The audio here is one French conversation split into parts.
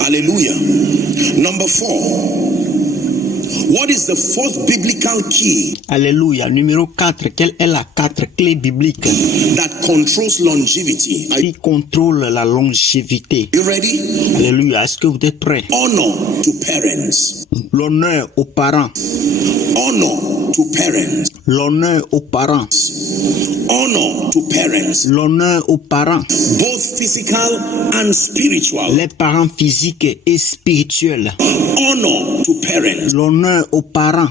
Hallelujah. Number 4. What is the fourth biblical key? Alléluia. Numéro 4. Quelle est la 4 clé biblique That controls longevity? qui contrôle la longévité? You ready? Alléluia. Est-ce que vous êtes prêts? Honor to parents. L'honneur aux parents. Honor to parents. L'honneur aux parents. Honor to parents. L'honneur aux parents. Both physical and spiritual. Les parents physiques et spirituels. Honor to parents. L'honneur aux parents.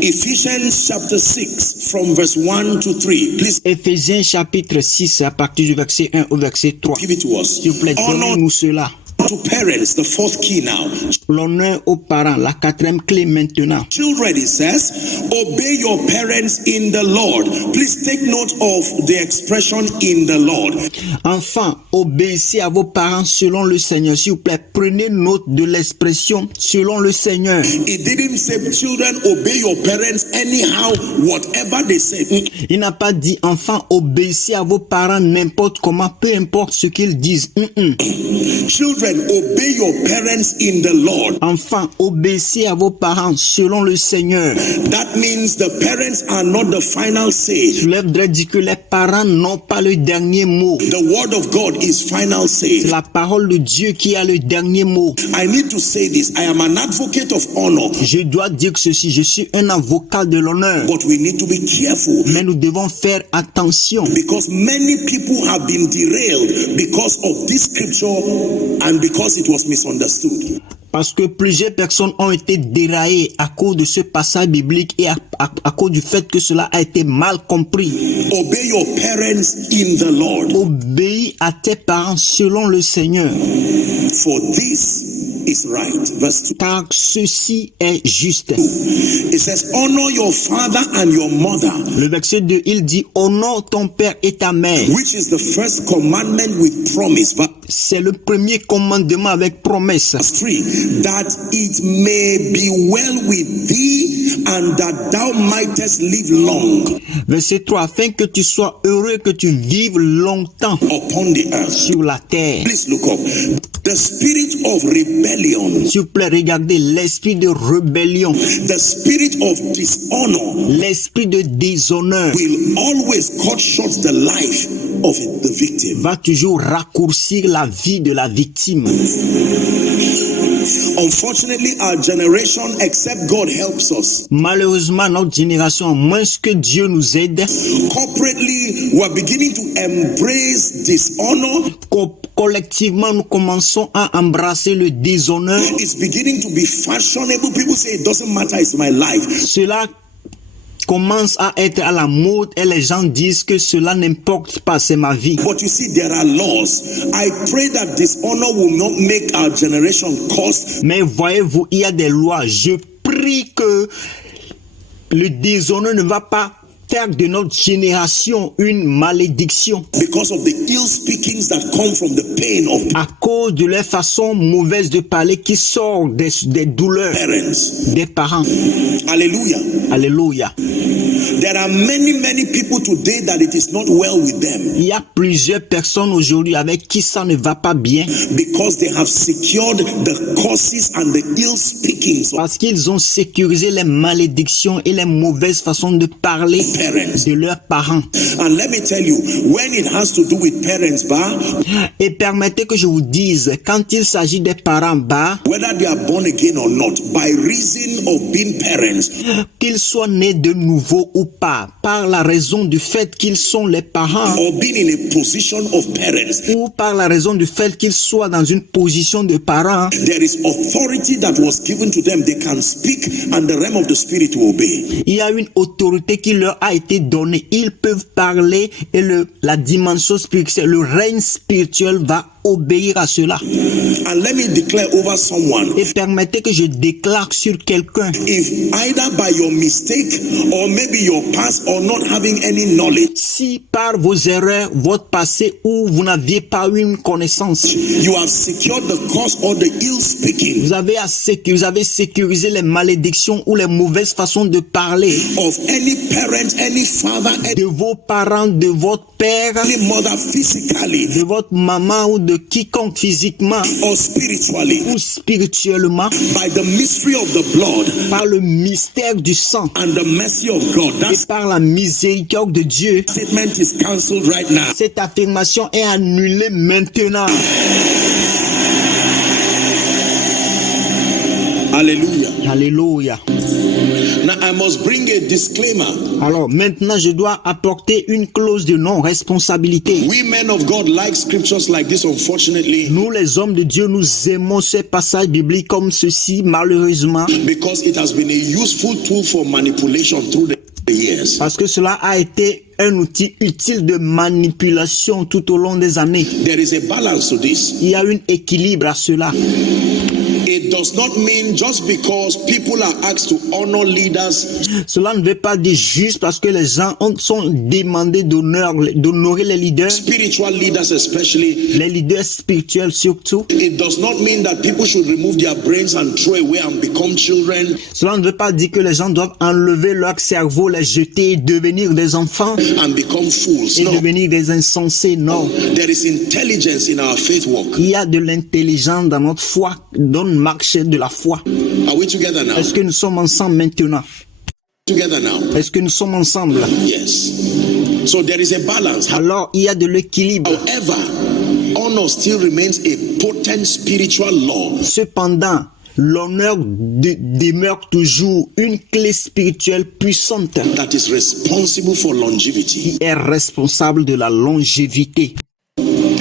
Ephesians chapter 6 from verse 1 to 3. Please Éphésiens chapitre 6 à partir du verset 1 au verset 3. give it to us. S'il vous plaît, Honor donnez-nous cela. to parents, the fourth key now. L'honneur aux parents, la 4e clé maintenant. Children, it says, obey your parents in the Lord. Please take note of the expression in the Lord. Enfants, obéissez à vos parents selon le Seigneur. S'il vous plaît, prenez note de l'expression selon le Seigneur. It didn't say, children, obey your parents anyhow, whatever they say. Il n'a pas dit, enfants, obéissez à vos parents n'importe comment, peu importe ce qu'ils disent. Children, obey your parents in the Lord. Enfants, obéissez à vos parents selon le Seigneur. That means the parents are not the final say. Cela voudrait dire que les parents n'ont pas le dernier mot. The word of God is final say. C'est la parole de Dieu qui a le dernier mot. I need to say this. I am an advocate of honor. Je dois dire ceci, je suis un avocat de l'honneur. But we need to be careful. Mais nous devons faire attention. Because many people have been derailed because of this scripture and because it was misunderstood. Parce que plusieurs personnes ont été déraillées à cause de ce passage biblique et à cause du fait que cela a été mal compris. Obey your parents in the Lord. Obéis à tes parents selon le Seigneur. For this is right. Verse 2. Car ceci est juste. It says, honor your father and your mother, Le verset 2, il dit, honore ton père et ta mère. which is the first commandment with promise. C'est le premier commandement avec promesse. Verse 3, that it may be well with thee and that thou mightest live long Verset 3, afin que tu sois heureux, que tu vives longtemps upon the earth. sur la terre. Please look up. The spirit of rebellion, S'il vous plaît, regardez l'esprit de rébellion, the spirit of dishonor l'esprit de déshonneur will always cut short the life of the victim. va toujours raccourcir la vie de la victime. Unfortunately, our generation, except God helps us, Malheureusement, notre génération, moins que Dieu nous aide, corporately, we are beginning to embrace dishonor. collectivement, nous commençons à embrasser le déshonneur. It's beginning to be fashionable. People say it doesn't matter, it's my life. Cela commence à être à la mode et les gens disent que cela n'importe pas, c'est ma vie. But you see, there are laws. I pray that dishonor will not make our generation cost. Mais voyez-vous, il y a des lois. Je prie que le déshonneur ne va pas faire de notre génération une malédiction Because of the ill speakings that come from the pain of à cause de leur façon mauvaise de parler qui sort des douleurs parents. des parents. Hallelujah. Alléluia. There are many people today that it is not well with them Il y a plusieurs personnes aujourd'hui avec qui ça ne va pas bien because they have secured the curses and the ill speakings of parce qu'ils ont sécurisé les malédictions et les mauvaises façons de parler parents. de leurs parents. And let me tell you, when it has to do with parents, Et permettez que je vous dise, quand il s'agit des parents bas, whether they are born again or not, by reason of being parents, qu'ils soient nés de nouveau ou pas, par la raison du fait qu'ils sont les parents or being in a position of parents, ou par la raison du fait qu'ils soient dans une position de parents, there is authority that was given to them. They can speak and the realm of the spirit will obey. il y a une autorité qui leur a été donnée. Ils peuvent parler et la dimension spirituelle, le règne spirituel va obéir à cela. And let me declare over someone, Et permettez que je déclare sur quelqu'un, if either by your mistake or maybe your past or not having any knowledge, si par vos erreurs, votre passé ou vous n'aviez pas eu une connaissance, you have secured the curse or the ill speaking vous avez sécurisé les malédictions ou les mauvaises façons de parler of any parent, any father, de vos parents, de votre père, any mother physically, de votre maman ou de quiconque physiquement or spiritually ou spirituellement by the mystery of the blood par le mystère du sang and the mercy of God. et That par la miséricorde de Dieu. statement is cancelled right now. Cette affirmation est annulée maintenant. Hallelujah. Alléluia. Now I must bring a disclaimer. Alors maintenant, je dois apporter une clause de non-responsabilité. We men of God like scriptures like this, unfortunately, Nous, les hommes de Dieu, nous aimons ces passages bibliques comme ceci, malheureusement, because it has been a useful tool for manipulation through the years. parce que cela a été un outil utile de manipulation tout au long des années. There is a balance to this. Il y a un équilibre à cela. It does not mean just because people are asked to honor leaders, Cela ne veut pas dire juste parce que les gens sont demandés d'honorer les leaders, spiritual leaders especially. les leaders spirituels surtout. It does not mean that people should remove their brains and throw away and become children, Cela ne veut pas dire que les gens doivent enlever leur cerveau, les jeter et devenir des enfants and become fools. et No. devenir des insensés. Non. There is intelligence in our faith walk. Il y a de l'intelligence dans notre foi, dans le marché de la foi. Are we together now? Est-ce que nous sommes ensemble maintenant? Together now. Est-ce que nous sommes ensemble? Yes. So there is a balance. Alors, il y a de l'équilibre. However, honor still remains a potent spiritual law Cependant, l'honneur demeure toujours une clé spirituelle puissante that is responsible for longevity. qui est responsable de la longévité.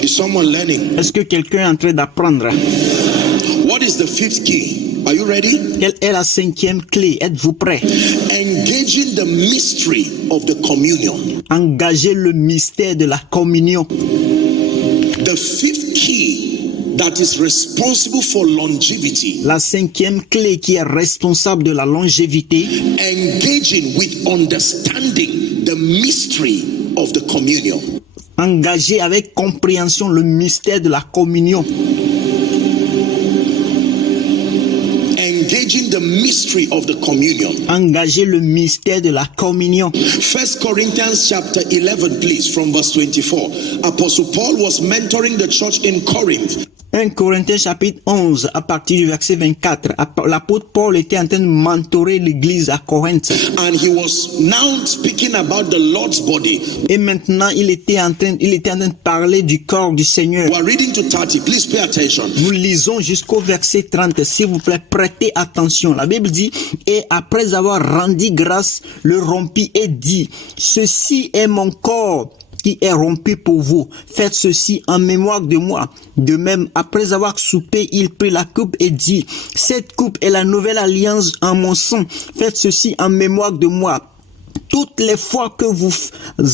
Is someone learning? Est-ce que quelqu'un est en train d'apprendre? What is the fifth key? Are you ready? Quelle est la cinquième clé? Êtes-vous prêts? Engaging the mystery of the communion. Engagez le mystère de la communion. The fifth key that is responsible for longevity. La cinquième clé qui est responsable de la longévité. Engaging with understanding the mystery of the communion. Engagez avec compréhension le mystère de la communion. Engaging the mystery of the communion. Engagez le mystère de la communion. 1 Corinthians chapter 11, please, from verse 24. Apostle Paul was mentoring the church in Corinth. 1 Corinthiens chapitre 11 à partir du verset 24. L'apôtre Paul était en train de mentorer l'église à Corinthe. And he was now speaking about the Lord's body. Et maintenant, il était en train de parler du corps du Seigneur. We are reading to 30. Please pay attention. Nous lisons jusqu'au verset 30. S'il vous plaît, prêtez attention. La Bible dit, et après avoir rendu grâce, le rompit et dit, ceci est mon corps qui est rompu pour vous. Faites ceci en mémoire de moi. De même, après avoir soupé, il prit la coupe et dit, cette coupe est la nouvelle alliance en mon sang. Faites ceci en mémoire de moi. Toutes les fois que vous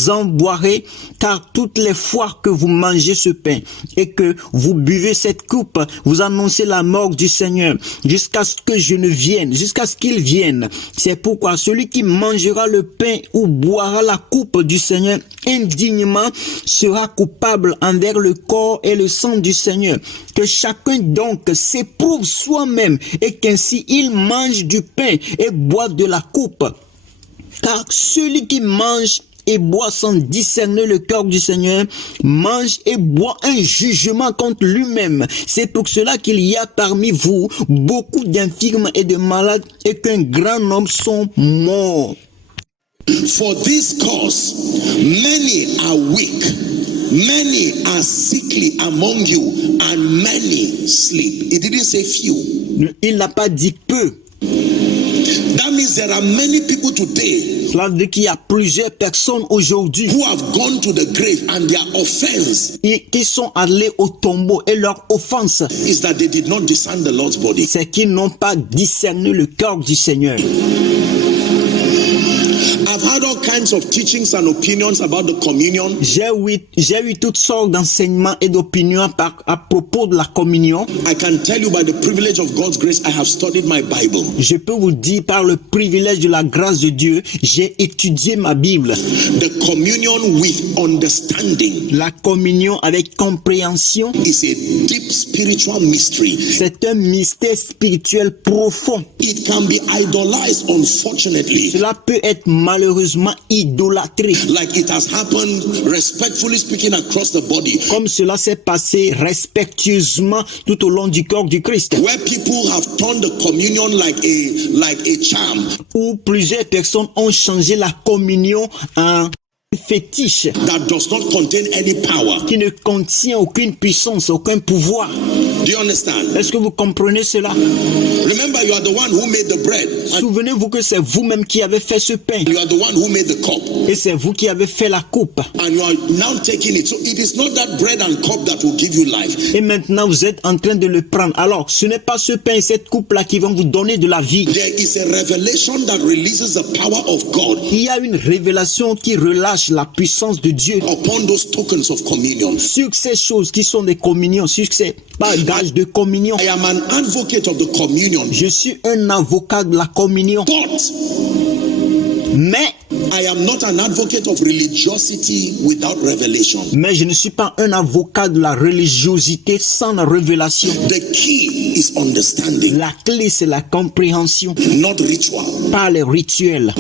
en boirez, car toutes les fois que vous mangez ce pain et que vous buvez cette coupe, vous annoncez la mort du Seigneur jusqu'à ce que je ne vienne, jusqu'à ce qu'il vienne. C'est pourquoi celui qui mangera le pain ou boira la coupe du Seigneur indignement sera coupable envers le corps et le sang du Seigneur. Que chacun donc s'éprouve soi-même et qu'ainsi il mange du pain et boive de la coupe. Car celui qui mange et boit sans discerner le cœur du Seigneur, mange et boit un jugement contre lui-même. C'est pour cela qu'il y a parmi vous beaucoup d'infirmes et de malades et qu'un grand nombre sont morts. For this cause, many are weak, many are sickly among you, and many sleep. It didn't say few. Il n'a pas dit peu. That means there are many people today Cela veut dire qu'il y a plusieurs personnes aujourd'hui who have gone to the grave and their offense qui sont allés au tombeau et leur offense, is that they did not discern the Lord's body. c'est qu'ils n'ont pas discerné le cœur du Seigneur. I've had all kinds of teachings and opinions about the communion. J'ai eu toutes sortes d'enseignements et d'opinions à propos de la communion. I can tell you by the privilege of God's grace, I have studied my Bible. Je peux vous dire par le privilège de la grâce de Dieu, j'ai étudié ma Bible. The communion with understanding La communion avec compréhension, is a deep spiritual mystery. c'est un mystère spirituel profond. It can be idolized, unfortunately. Cela peut être malheureusement idolâtrés. Like it has happened, respectfully speaking, across the body. Comme cela s'est passé respectueusement tout au long du corps du Christ. Where people have turned the communion like a charm. Où plusieurs personnes ont changé la communion en fétiche That does not contain any power. qui ne contient aucune puissance, aucun pouvoir. Do you understand? Est-ce que vous comprenez cela? Remember, you are the one who made the bread. And Souvenez-vous que c'est vous-même qui avez fait ce pain. you are the one who made the cup. Et c'est vous qui avez fait la coupe. And you are now taking it. So it is not that bread and cup that will give you life. Et maintenant, vous êtes en train de le prendre. Alors, ce n'est pas ce pain et cette coupe-là qui vont vous donner de la vie. There is a revelation that releases the power of God Il y a une révélation qui relâche la puissance de Dieu upon those tokens of communion. sur ces choses qui sont des communions, sur ces bagages de communion. I am an advocate of the communion, Je suis un avocat de la communion. but Mais I am not an advocate of religiosity without revelation. je ne suis pas un avocat de la religiosité sans la révélation. The key is understanding, La clé, c'est la compréhension, not ritual. pas les rituels.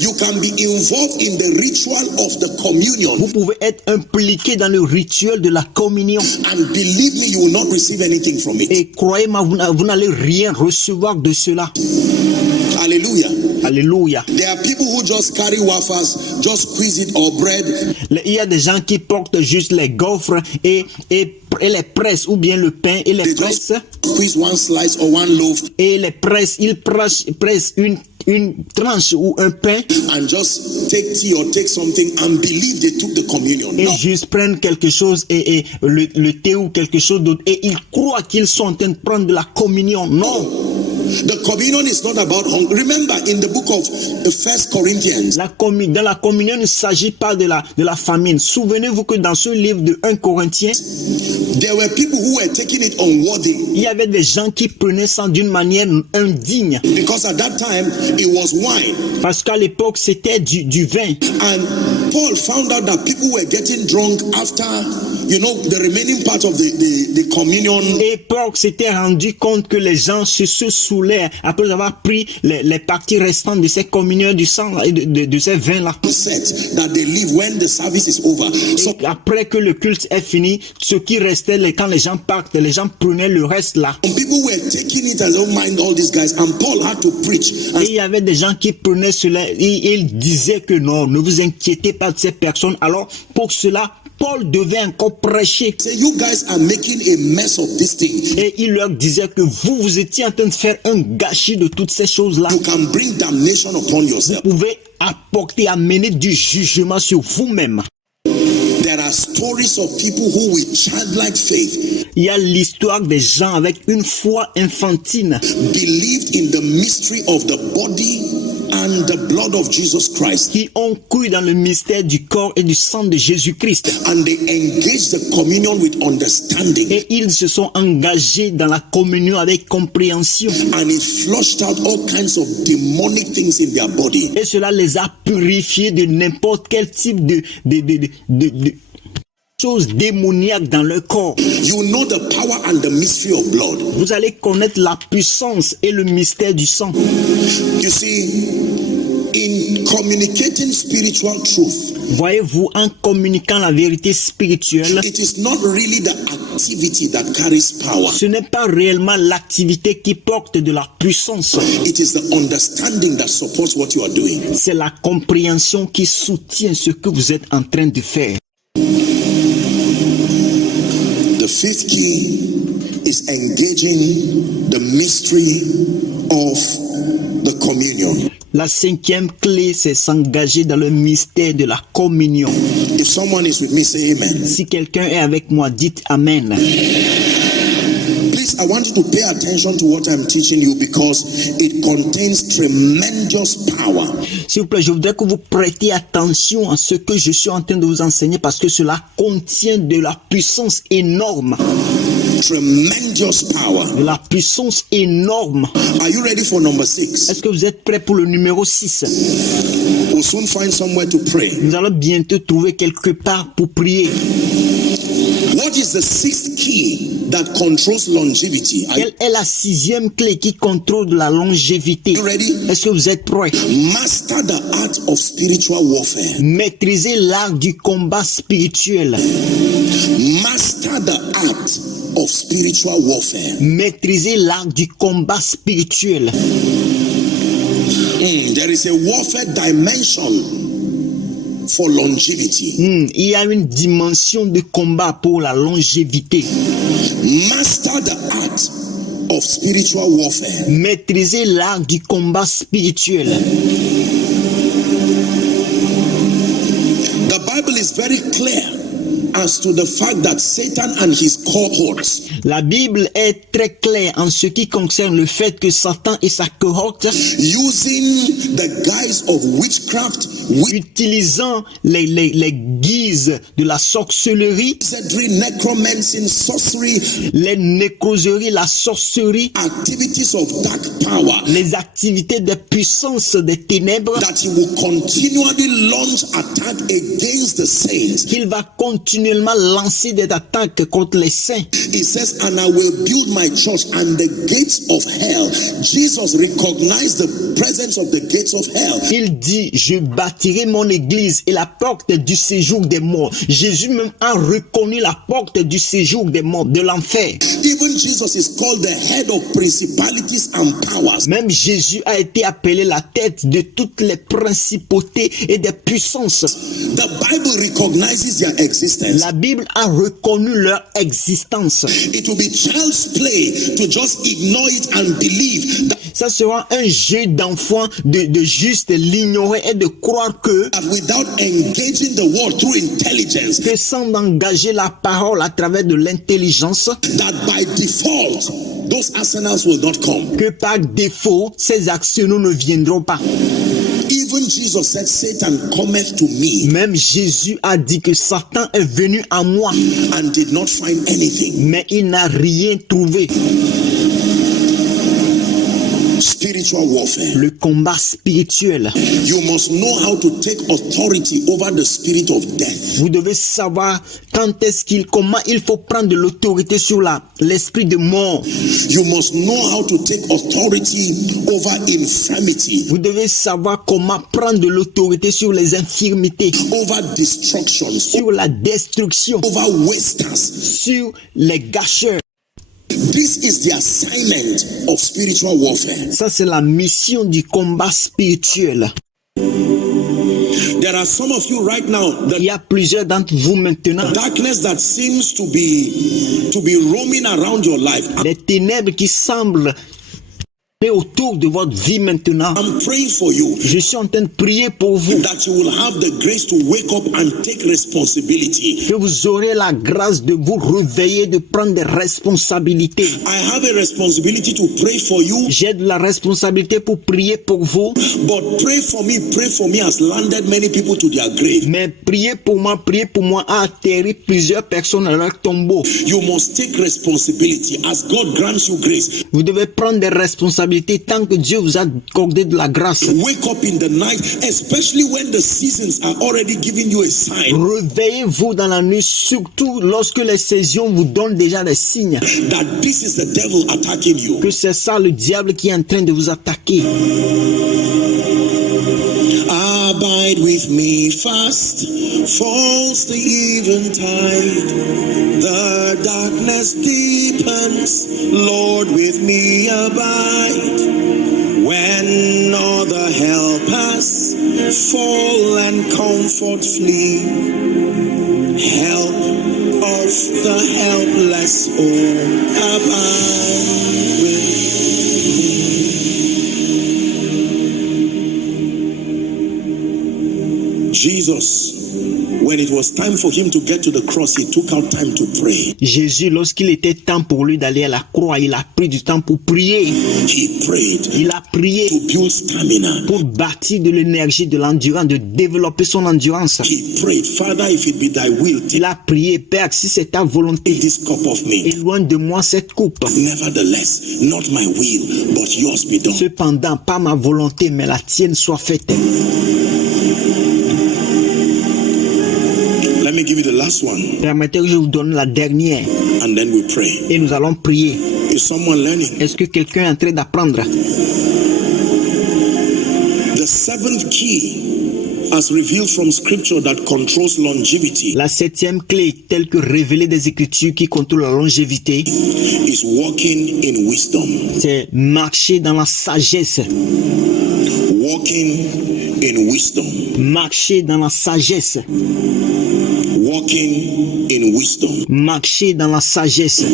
You can be involved in the ritual of the communion, Vous pouvez être impliqué dans le rituel de la communion. and believe me, you will not receive anything from it. Et croyez-moi, vous n'allez rien recevoir de cela. Hallelujah. Alléluia. There are people who just carry wafers, just squeeze it, or bread, Il y a des gens qui portent juste les gaufres et les pressent, ou bien le pain et les they pressent. just squeeze one slice or one loaf Et les pressent, ils pressent une tranche ou un pain and just take tea or take something and believe they took the communion. et No. juste prennent quelque chose et le thé ou quelque chose d'autre et ils croient qu'ils sont en train de prendre de la communion. Non. The communion is not about hunger. Remember, in the book of 1 Corinthians, Dans la communion, il ne s'agit pas de la famine. Souvenez-vous que dans ce livre de 1 Corinthiens, there were people who were taking it unworthy, il y avait des gens qui prenaient ça d'une manière indigne. because at that time it was wine. Parce qu'à l'époque, c'était du vin. And Paul found out that people were getting drunk after, the remaining part of the communion. Et Paul s'était rendu compte que les gens se saoulaient après avoir pris les parties restantes de ces communions du sang et de ces vins-là. Set that they leave when the service is over. So Et après que le culte est fini, ce qui restait, quand les gens partent, les gens prenaient le reste là. some people were taking it as, don't mind all these guys, and Paul had to preach. And Et il y avait des gens qui prenaient cela et ils disaient que non, ne vous inquiétez pas de ces personnes. Alors, pour cela, Paul devait encore prêcher. say, you guys are making a mess of this thing. Et il leur disait que vous étiez en train de faire un gâchis de toutes ces choses-là. You can bring damnation upon yourself. Vous pouvez amener du jugement sur vous-même. There are stories of people who with childlike faith Il y a l'histoire des gens avec une foi infantine believed in the mystery of the body and the blood of Jesus Christ, qui ont cru dans le mystère du corps et du sang de Jésus-Christ. and they engaged the communion with understanding, Et ils se sont engagés dans la communion avec compréhension. and it flushed out all kinds of demonic things in their body. Et cela les a purifiés de n'importe quel type de choses démoniaques dans leur corps. You know the power and the mystery of blood. Vous allez connaître la puissance et le mystère du sang. You see, in communicating spiritual truth, Voyez-vous, en communiquant la vérité spirituelle, it is not really the activity that carries power. ce n'est pas réellement l'activité qui porte de la puissance. It is the understanding that supports what you are doing. C'est la compréhension qui soutient ce que vous êtes en train de faire. The fifth key is engaging the mystery of the communion. La cinquième clé, c'est s'engager dans le mystère de la communion. If someone is with me, say amen. Si quelqu'un est avec moi, dites Amen. Please, I want you to pay attention to what I'm teaching you because it contains tremendous power. S'il vous plaît, je voudrais que vous prêtiez attention à ce que je suis en train de vous enseigner parce que cela contient de la puissance énorme. Tremendous power. De la puissance énorme. Are you ready for number 6? Est-ce que vous êtes prêts pour le numéro 6? We'll soon find somewhere to pray. Nous allons bientôt trouver quelque part pour prier. What What is the sixth key that controls longevity? Are Quelle est la sixième clé qui contrôle la longévité? you ready? Est-ce que vous êtes prêts? Master the art of spiritual warfare. Maîtriser l'art du combat spirituel. Master the art of spiritual warfare. Maîtriser l'art du combat spirituel. There is a warfare dimension for longevity. Il y a une dimension de combat pour la longévité. Master the art of spiritual warfare. Maîtriser l'art du combat spirituel. The Bible is very clear as to the fact that Satan and his cohorts La Bible est très claire en ce qui concerne le fait que Satan et sa cohorte, using the guise of witchcraft, utilisant les guises de la sorcellerie, wizardry, necromancy, sorcery, les nécroseries, la sorcellerie, activities of dark power, les activités de puissance des ténèbres, that he will continually launch attack against the saints. qu'il va continuellement lancer des attaques contre les saints. He says, and I will build my church, and the gates of hell. Jesus recognized the presence of the gates of hell. Il dit, je bâtirai mon église et la porte du séjour des morts. Jésus même a reconnu la porte du séjour des morts, de l'enfer. Even Jesus is called the head of principalities and powers. Même Jésus a été appelé la tête de toutes les principautés et des puissances. The Bible recognizes their existence. La Bible a reconnu leur existence. It will be child's play to just ignore it and believe Ça sera un jeu d'enfant de juste l'ignorer et de croire que without engaging the world through intelligence, sans engager la parole à travers de l'intelligence, that by default, those arsenals will not come. que par défaut, ces actions ne viendront pas. Even Jesus said, Satan cometh to me Même Jésus a dit que Satan est venu à moi, and did not find anything. mais il n'a rien trouvé. Spiritual warfare. Le combat spirituel. You must know how to take authority over the spirit of death. Vous devez savoir comment il faut prendre de l'autorité sur l'esprit de mort. You must know how to take authority over infirmity, Vous devez savoir comment prendre de l'autorité sur les infirmités, over destruction, sur la destruction, over wasters. sur les gâcheurs. This is the assignment of spiritual warfare. Ça, c'est la mission du combat spirituel. There are some of you right now, Il y a plusieurs d'entre vous maintenant, darkness that seems to be roaming around your life. les ténèbres qui semblent autour de votre vie maintenant. I'm praying for you Je suis en train de prier pour vous, that you will have the grace to wake up and take responsibility. que vous aurez la grâce de vous réveiller, de prendre des responsabilités. I have a responsibility to pray for you, J'ai de la responsabilité pour prier pour vous, but pray for me has landed many people to their grave. mais prier pour moi a atterri plusieurs personnes à leur tombeau. You must take responsibility as God grants you grace. Vous devez prendre des responsabilités tant que Dieu vous a accordé de la grâce. Wake up in the night, especially when the seasons are already giving you a sign Réveillez-vous dans la nuit, surtout lorsque les saisons vous donnent déjà des signes that this is the devil attacking you. que c'est ça le diable qui est en train de vous attaquer. Abide with me fast, falls the eventide, the darkness deepens, Lord with me abide. When other helpers fall and comfort flee, help of the helpless, oh, abide with me. Jesus, when it was time for him to get to the cross, he took out time to pray. Jésus, lorsqu'il était temps pour lui d'aller à la croix, il a pris du temps pour prier. He prayed Il a prié to build stamina. pour bâtir de l'énergie, de l'endurance, de développer son endurance. He prayed, Father, if it be thy will, take Il a prié, Père, si c'est ta volonté, this cup of me. éloigne de moi cette coupe. Nevertheless, not my will, but yours be done. Cependant, pas ma volonté, mais la tienne soit faite. Let me give you the last last one, Permettez que je vous donne la dernière and then we pray. et nous allons prier. Is someone learning? Est-ce que quelqu'un est en train d'apprendre? The seventh key, as revealed from scripture, that controls longevity, La septième clé, telle que révélée des Écritures qui contrôle la longévité, is walking in wisdom. c'est marcher dans la sagesse. Walking in wisdom. Marcher dans la sagesse. Walking in wisdom. Marcher dans la sagesse.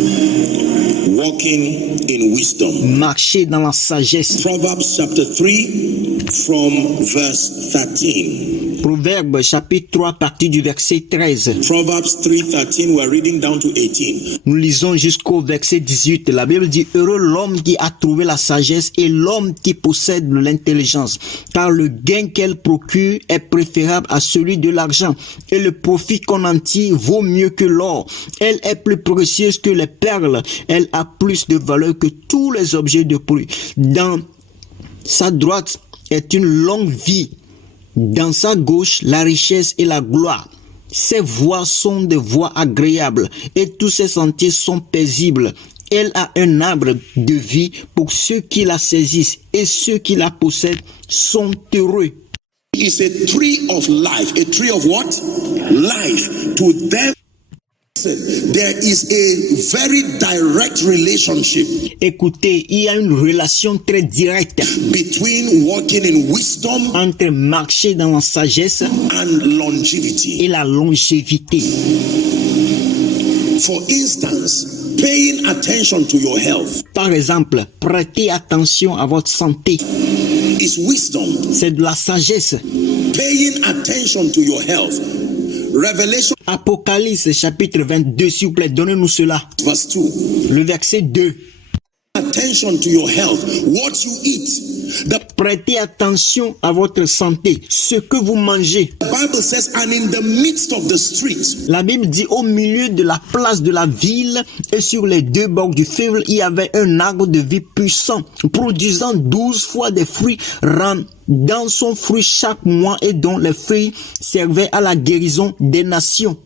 Walking in wisdom. Marcher dans la sagesse. Proverbs chapter 3 from verse 13. Proverbe chapitre 3 partie du verset 13. Proverbs 3:13, we're reading down to 18. Nous lisons jusqu'au verset 18. La Bible dit: heureux l'homme qui a trouvé la sagesse et l'homme qui possède l'intelligence, car le gain qu'elle procure est préférable à celui de l'argent et le profit qu'on en tire vaut mieux que l'or. Elle est plus précieuse que les perles. Elle a plus de valeur que tous les objets de prix. Dans sa droite est une longue vie. Dans sa gauche, la richesse et la gloire. Ses voies sont des voies agréables et tous ses sentiers sont paisibles. Elle a un arbre de vie pour ceux qui la saisissent et ceux qui la possèdent sont heureux. It's a tree of life. A tree of what? Life. To them, there is a very direct relationship Écoutez, il y a une relation très directe between walking in wisdom entre marcher dans la sagesse and longevity. et la longévité. For instance, paying attention to your health Par exemple, prêtez attention à votre santé. is wisdom. C'est de la sagesse. Paying attention to your health. Revelation Apocalypse chapitre 22, s'il vous plaît, donnez-nous cela. verse 2. Le verset 2. Attention to your health. What you eat. The Prêtez attention à votre santé, ce que vous mangez. Bible says, and in the midst of the street, La Bible dit au milieu de la place de la ville et sur les deux bords du fleuve, il y avait un arbre de vie puissant, produisant 12 fois des fruits, dans son fruit chaque mois et dont les feuilles servaient à la guérison des nations.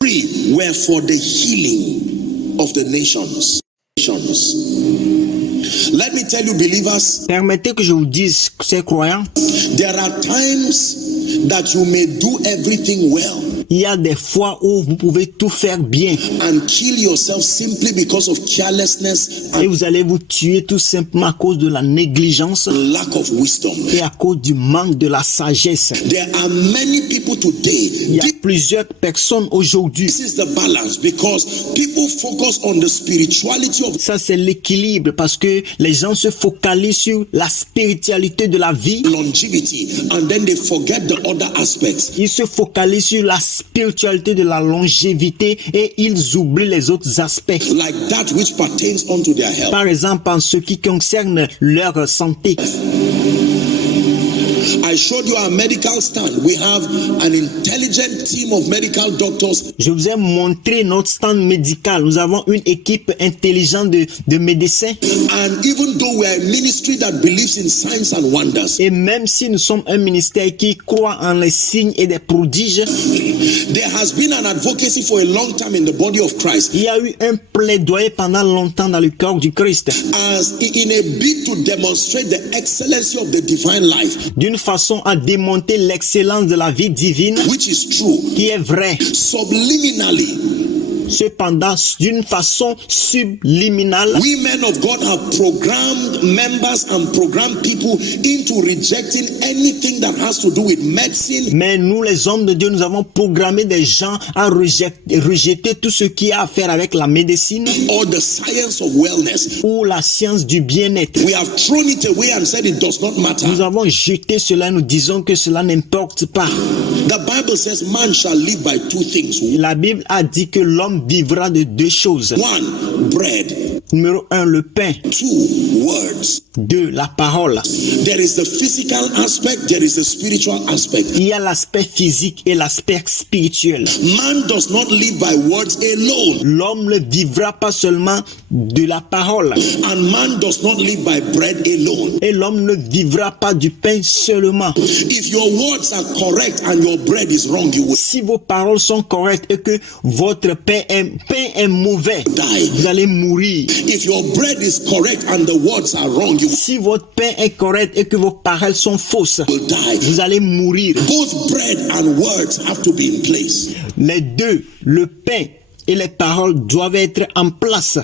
three were for the healing of the nations. Let me tell you, believers, Permettez que je vous dise, ces croyants, there are times that you may do everything well il y a des fois où vous pouvez tout faire bien and kill yourself simply because of carelessness et and vous allez vous tuer tout simplement à cause de la négligence lack of wisdom. et à cause du manque de la sagesse. There are many people today. Il y a plusieurs personnes aujourd'hui. This is the balance, because people focus on the spirituality of Ça, c'est l'équilibre parce que les gens se focalisent sur la spiritualité de la vie. longevity and then they forget the other aspects. Ils se focalisent sur la spiritualité de la longévité et ils oublient les autres aspects. Like that which pertains unto their health. Par exemple, en ce qui concerne leur santé. I showed you our medical stand. We have an intelligent team of medical doctors. Je vous ai montré notre stand médical. Nous avons une équipe intelligente de médecins. And even though we are a ministry that believes in signs and wonders, Et même si nous sommes un ministère qui croit en les signes et des prodiges, there has been an advocacy for a long time in the body of Christ il y a eu un plaidoyer pendant longtemps dans le corps du Christ. as in a bid to demonstrate the excellency of the divine life, D'une façon à démonter l'excellence de la vie divine, which is true. qui est vraie. Subliminally, Cependant, d'une façon subliminale, we men of God have programmed members and programmed people into rejecting anything that has to do with medicine mais nous, les hommes de Dieu, nous avons programmé des gens à rejeter tout ce qui a à faire avec la médecine or the science of wellness. ou la science du bien-être. We have thrown it away and said it does not matter. Nous avons jeté cela, nous disons que cela n'importe pas. The Bible says man shall live by two things. La Bible a dit que l'homme vivra de deux choses. One, bread. Numéro 1, le pain. 2, words. 2, la parole. There is the physical aspect, there is the spiritual aspect. Il y a l'aspect physique et l'aspect spirituel. Man does not live by words alone. L'homme ne vivra pas seulement de la parole. And man does not live by bread alone. Et l'homme ne vivra pas du pain seulement. If your words are correct and your bread is wrong, you will Si vos paroles sont correctes et que votre pain est mauvais, die. vous allez mourir. If your bread is correct and the words are wrong, you Si votre pain est correct et que vos paroles sont fausses, will die. vous allez mourir. Both bread and words have to be in place. Les deux, le pain et les paroles doivent être en place.